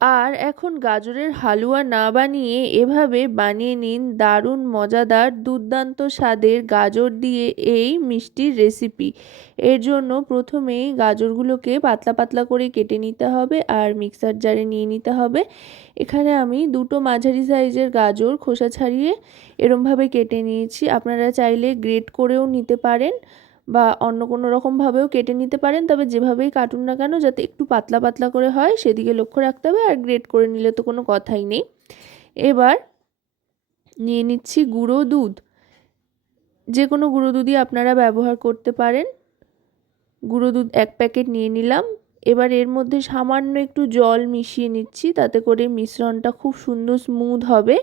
আর এখন গাজরের হালুয়া না বানিয়ে এভাবে বানিয়ে নিন দারুণ মজাদার দুর্দান্ত স্বাদের গাজর দিয়ে এই মিষ্টির রেসিপি। এর জন্য প্রথমেই গাজরগুলোকে পাতলা পাতলা করে কেটে নিতে হবে আর মিক্সার জারে নিয়ে নিতে হবে। এখানে আমি দুটো মাঝারি সাইজের গাজর খোসা ছাড়িয়ে এরমভাবে কেটে নিয়েছি। আপনারা চাইলে গ্রেট করেও নিতে পারেন বা অন্য কোনো রকমভাবেও কেটে নিতে পারেন, তবে যেভাবেই কাটুন না কেন যাতে একটু পাতলা পাতলা করে হয় সেদিকে লক্ষ্য রাখতে হবে। আর গ্রেট করে নিলে তো কোনো কথাই নেই। এবার নিয়ে নিচ্ছি গুঁড়ো দুধ, যে কোনো গুঁড়ো দুধই আপনারা ব্যবহার করতে পারেন। গুঁড়ো দুধ 1 প্যাকেট নিয়ে নিলাম। এবার এর মধ্যে সামান্য একটু জল মিশিয়ে নিচ্ছি, তাতে করে মিশ্রণটা খুব সুন্দর স্মুথ হবে,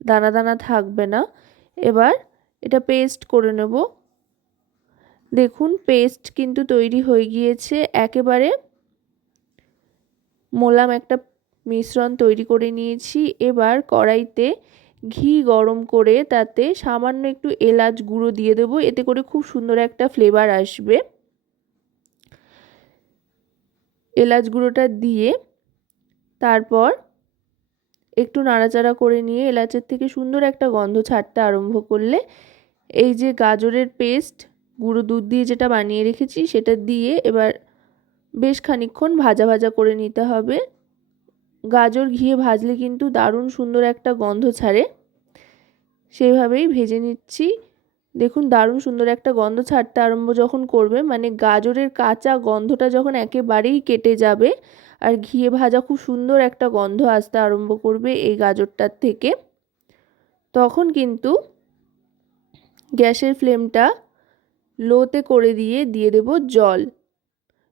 দানা দানা থাকবে না। এবার এটা পেস্ট করে নেব। দেখুন পেস্ট কিন্তু তৈরি হয়ে গিয়েছে, একেবারে মোলাম একটা মিশ্রণ তৈরি করে নিয়েছি। এবার কড়াইতে ঘি গরম করে তাতে সামান্য একটু এলাচ গুঁড়ো দিয়ে দেবো, এতে করে খুব সুন্দর একটা ফ্লেভার আসবে। এলাচ গুঁড়োটা দিয়ে তারপর একটু নাড়াচাড়া করে নিয়ে এলাচের থেকে সুন্দর একটা গন্ধ ছাড়তে আরম্ভ করলে এই যে গাজরের পেস্ট গুঁড়ো দুধ দিয়ে যেটা বানিয়ে রেখেছি সেটা দিয়ে এবার বেশ খানিকক্ষণ ভাজা ভাজা করে নিতে হবে। গাজর ঘিয়ে ভাজলে কিন্তু দারুণ সুন্দর একটা গন্ধ ছাড়ে, সেইভাবেই ভেজে নিচ্ছি। দেখুন দারুণ সুন্দর একটা গন্ধ ছাড়তে আরম্ভ যখন করবে, মানে গাজরের কাঁচা গন্ধটা যখন একেবারেই কেটে যাবে আর ঘিয়ে ভাজা খুব সুন্দর একটা গন্ধ আসতে আরম্ভ করবে এই গাজরটার থেকে, তখন কিন্তু গ্যাসের ফ্লেমটা লোতে করে দিয়ে দেব জল।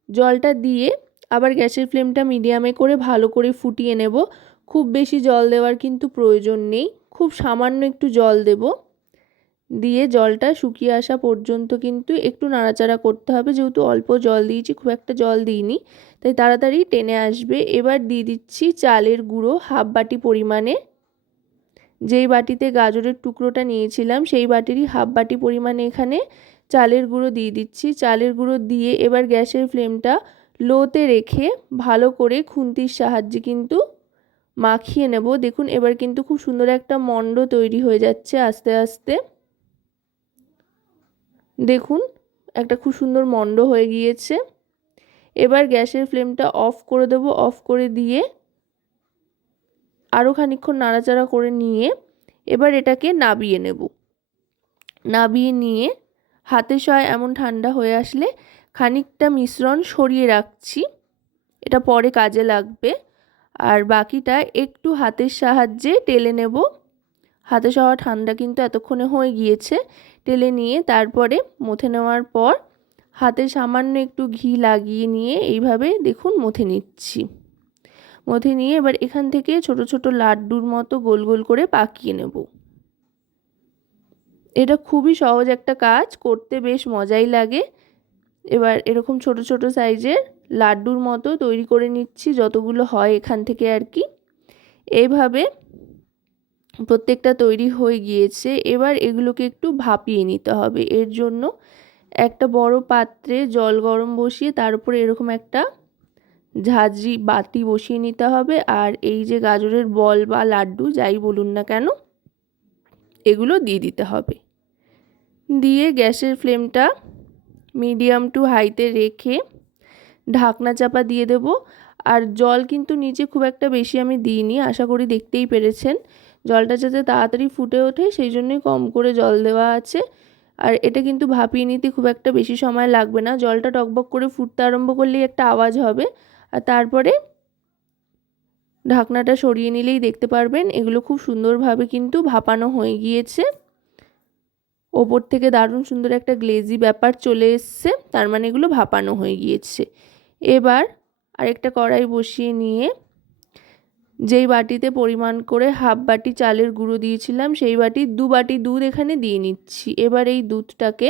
জলটা দিয়ে আবার গ্যাসের ফ্লেমটা মিডিয়ামে করে ভালো করে ফুটিয়ে নেব। খুব বেশি জল দেওয়ার কিন্তু প্রয়োজন নেই, খুব সামান্য একটু জল দেব। দিয়ে জলটা শুকিয়ে আসা পর্যন্ত কিন্তু একটু নাড়াচাড়া করতে হবে, যেহেতু অল্প জল দিয়েছি খুব একটা জল দিইনি, তাই তাড়াতাড়ি টেনে আসবে। এবার দিয়ে দিচ্ছি চালের গুঁড়ো হাফ বাটি পরিমাণে। যেই বাটিতে গাজরের টুকরোটা নিয়েছিলাম সেই বাটিরই হাফ বাটি পরিমাণে এখানে চালের গুঁড়ো দিয়ে দিচ্ছি। চালের গুঁড়ো দিয়ে এবার গ্যাসের ফ্লেমটা লোতে রেখে ভালো করে খুন্তির সাহায্যে কিন্তু মাখিয়ে নেব। দেখুন এবার কিন্তু খুব সুন্দর একটা মণ্ড তৈরি হয়ে যাচ্ছে আস্তে আস্তে। দেখুন একটা খুব সুন্দর মণ্ড হয়ে গিয়েছে। এবার গ্যাসের ফ্লেমটা অফ করে দেব। অফ করে দিয়ে আরও খানিকক্ষণ নাড়াচাড়া করে নিয়ে এবার এটাকে নাবিয়ে নেব। নাবিয়ে নিয়ে হাতে সয় এমন ঠান্ডা হয়ে আসলে খানিকটা মিশ্রণ সরিয়ে রাখছি, এটা পরে কাজে লাগবে। আর বাকিটা একটু হাতের সাহায্যে টেলে নেব। হাতে সওয়া ঠান্ডা কিন্তু এতক্ষণে হয়ে গিয়েছে। টেলে নিয়ে তারপরে মথে নেওয়ার পর হাতে সামান্য একটু ঘি লাগিয়ে নিয়ে এইভাবে দেখুন মথে নিচ্ছি। মথে নিয়ে এবার এখান থেকে ছোট ছোট লাড্ডুর মতো গোল গোল করে পাকিয়ে নেব। এটা খুবই সহজ একটা কাজ, করতে বেশ মজাই লাগে। এবার এরকম ছোট ছোট সাইজের লাড্ডুর মতো তৈরি করে নিচ্ছি, যতগুলো হয় এখান থেকে আর কি। এইভাবে প্রত্যেকটা তৈরি হয়ে গিয়েছে। এবার এগুলোকে একটু ভাপিয়ে নিতে হবে। এর জন্য একটা বড় পাত্রে জল গরম বসিয়ে তার উপরে এরকম একটা ঝাঁঝরি বাটি বসিয়ে নিতে হবে। আর এই যে গাজরের বল বা লাড্ডু যাই বলুন না কেন এগুলো দিয়ে দিতে হবে। দিয়ে গ্যাসের ফ্লেমটা মিডিয়াম টু হাইতে রেখে ঢাকনা চাপা দিয়ে দেব। আর জল কিন্তু নিচে খুব একটা বেশি আমি দিইনি, আশা করি দেখতেই পেরেছেন। জলটা যাতে তাড়াতাড়ি ফুটে ওঠে সেই জন্যই কম করে জল দেওয়া আছে। আর এটা কিন্তু ভাপিয়ে নিতে খুব একটা বেশি সময় লাগবে না, জলটা টকবক করে ফুটতে আরম্ভ করলেই একটা আওয়াজ হবে। আর তারপরে ঢাকনাটা সরিয়ে নিলেই দেখতে পারবেন এগুলো খুব সুন্দরভাবে কিন্তু ভাপানো হয়ে গিয়েছে। ওপর থেকে দারুণ সুন্দর একটা গ্লেজি ব্যাপার চলে এসছে, তার মানে এগুলো ভাপানো হয়ে গিয়েছে। এবার আরেকটা কড়াই বসিয়ে নিয়ে যেই বাটিতে পরিমাণ করে হাফ বাটি চালের গুঁড়ো দিয়েছিলাম সেই বাটির 2 বাটি দুধ এখানে দিয়ে নিচ্ছি। এবার এই দুধটাকে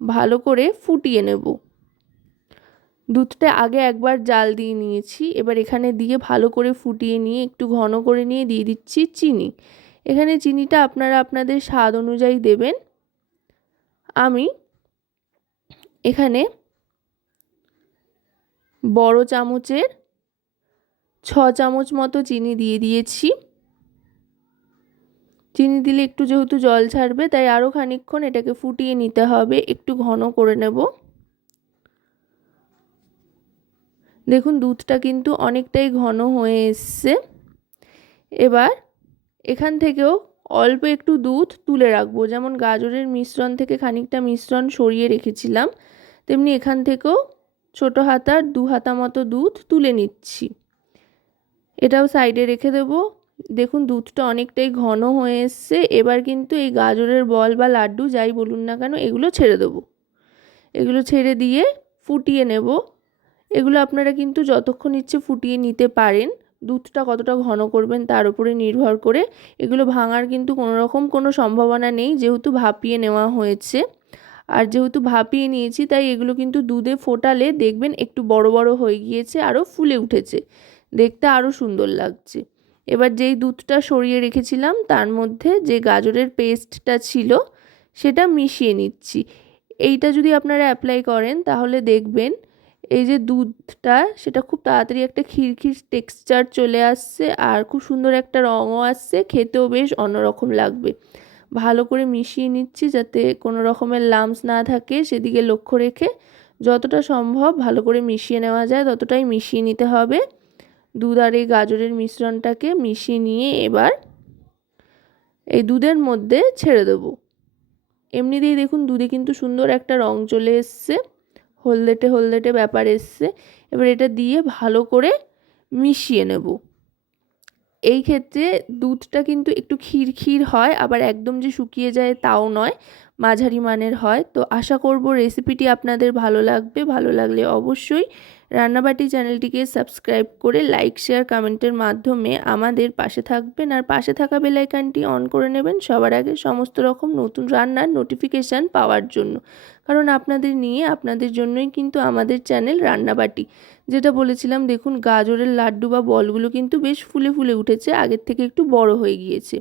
ভালো করে ফুটিয়ে নেব। দুধটা আগে একবার জাল দিয়ে নিয়েছি, এবার এখানে দিয়ে ভালো করে ফুটিয়ে নিয়ে একটু ঘন করে নিয়ে দিয়ে দিচ্ছি চিনি। এখানে চিনিটা আপনারা আপনাদের স্বাদ অনুযায়ী দেবেন। আমি এখানে বড় চামচের 6 চামচ মতো চিনি দিয়ে দিয়েছি। চিনি দিলে একটু যেহেতু জল ছাড়বে তাই আরও খানিকক্ষণ এটাকে ফুটিয়ে নিতে হবে, একটু ঘন করে নেব। দেখুন দুধটা কিন্তু অনেকটাই ঘন হয়ে এসছে। এবার এখান থেকেও অল্প একটু দুধ তুলে রাখবো। যেমন গাজরের মিশ্রণ থেকে খানিকটা মিশ্রণ সরিয়ে রেখেছিলাম, তেমনি এখান থেকেও ছোট হাতার 2 হাতা মতো দুধ তুলে নিচ্ছি। এটাও সাইডে রেখে দেবো। দেখুন দুধটা অনেকটাই ঘন হয়ে এসছে। এবার কিন্তু এই গাজরের বল বা লাড্ডু যাই বলুন না কেন এগুলো ছেড়ে দেবো। এগুলো ছেড়ে দিয়ে ফুটিয়ে নেব। এগুলো আপনারা কিন্তু যতক্ষণ ইচ্ছে ফুটিয়ে নিতে পারেন। দুধটা কতটা ঘন করবেন তার উপরে নির্ভর করে। এগুলো ভাঙার কিন্তু কোনো সম্ভাবনা নেই, যেহেতু ভাপিয়ে নেওয়া হয়েছে। আর যেহেতু ভাপিয়ে নিয়েছি তাই এগুলো কিন্তু দুধে ফোটালে দেখবেন একটু বড় বড় হয়ে গিয়েছে, আরও ফুলে উঠেছে, দেখতে আরও সুন্দর লাগছে। এবার যেই দুধটা সরিয়ে রেখেছিলাম তার মধ্যে যে গাজরের পেস্টটা ছিল সেটা মিশিয়ে নিচ্ছি। এইটা যদি আপনারা অ্যাপ্লাই করেন তাহলে দেখবেন এই যে দুধটা সেটা খুব তাড়াতাড়ি একটা ক্ষীর টেক্সচার চলে আসছে, আর খুব সুন্দর একটা রঙও আসছে, খেতেও বেশ অন্যরকম লাগবে। ভালো করে মিশিয়ে নিচ্ছি যাতে কোনো রকমের লাম্পস না থাকে, সেদিকে লক্ষ্য রেখে যতটা সম্ভব ভালো করে মিশিয়ে নেওয়া যায় ততটাই মিশিয়ে নিতে হবে। দুধ আর এই গাজরের মিশ্রণটাকে মিশিয়ে নিয়ে এবার এই দুধের মধ্যে ছেড়ে দেবো। এমনিতেই দেখুন দুধে কিন্তু সুন্দর একটা রং চলে এসছে, হলদেটে ব্যাপার এসছে। এবার এটা দিয়ে ভালো করে মিশিয়ে নেব। এই ক্ষেত্রে দুধটা কিন্তু একটু ক্ষীর হয়, আবার একদম যে শুকিয়ে যায় তাও নয়, মাঝারি মানের হয়। তো আশা করব রেসিপিটি আপনাদের ভালো লাগবে। ভালো লাগলে অবশ্যই রান্নাবাটি চ্যানেলটিকে সাবস্ক্রাইব করে লাইক শেয়ার কমেন্টের মাধ্যমে আমাদের পাশে থাকবেন, আর পাশে থাকা বেল আইকনটি অন করে নেবেন সবার আগে সমস্ত রকম নতুন রান্নার নোটিফিকেশান পাওয়ার জন্য। কারণ আপনাদের নিয়ে আপনাদের জন্যই কিন্তু আমাদের চ্যানেল রান্নাবাটি। যেটা বলেছিলাম দেখুন গাজরের লাড্ডু বা বলগুলো কিন্তু বেশ ফুলে উঠেছে, আগের থেকে একটু বড় হয়ে গিয়েছে।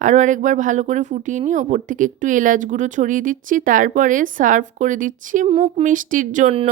আরও আরেকবার ভালো করে ফুটিয়ে নিয়ে ওপর থেকে একটু এলাচ গুঁড়ো ছড়িয়ে দিচ্ছি, তারপরে সার্ভ করে দিচ্ছি মুখ মিষ্টির জন্য।